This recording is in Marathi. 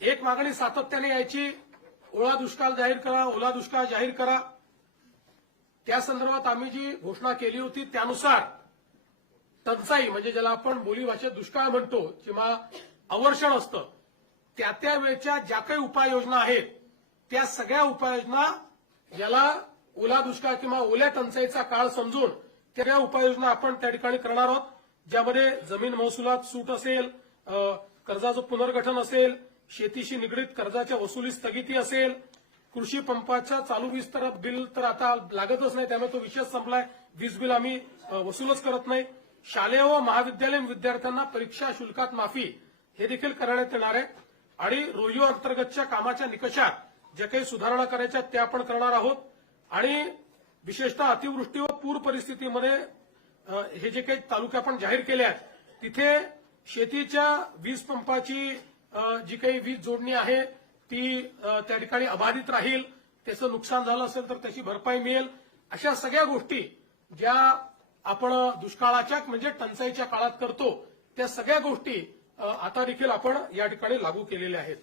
एक मागणी सातत्याने यायची. ओला दुष्काळ जाहीर करा ओला दुष्काळ जाहीर करा. त्या संदर्भात आम्ही जी घोषणा केली होती त्यानुसार टंचाई म्हणजे ज्याला आपण बोलीभाषेत दुष्काळ म्हणतो किंवा अवर्षण असतं त्या त्या वेळच्या ज्या काही उपाययोजना आहेत त्या सगळ्या उपाययोजना याला ओला दुष्काळ किंवा ओल्या टंचाईचा काळ समजून त्या उपाययोजना आपण त्या ठिकाणी करणार आहोत. ज्यामध्ये जमीन महसुलात सूट असेल कर्जाचं पुनर्गठन असेल शेतीशी निगडीत कर्जाच्या वसुली स्थगिती असेल कृषी पंपाच्या चालू वीज तर बिल तर आता लागतच नाही त्यामुळे तो विषय संपलाय. वीज बिल आम्ही वसूलच करत नाही. शालेय व महाविद्यालयीन विद्यार्थ्यांना परीक्षा शुल्कात माफी हे देखील करण्यात येणार आहे. आणि रोहिओ अंतर्गतच्या कामाच्या निकषात ज्या काही सुधारणा करायच्या त्या आपण करणार आहोत. आणि विशेषतः अतिवृष्टी व पूर परिस्थितीमध्ये हे जे काही तालुके आपण जाहीर केले आहेत तिथे शेतीच्या वीज पंपाची जी काही वीज जोडणी आहे ती त्या ठिकाणी अबाधित राहील त्याचं नुकसान झालं असेल तर त्याची भरपाई मिळेल. अशा सगळ्या गोष्टी ज्या आपण दुष्काळाच्या म्हणजे टंचाईच्या काळात करतो त्या सगळ्या गोष्टी आता देखील आपण या ठिकाणी लागू केलेल्या आहेत.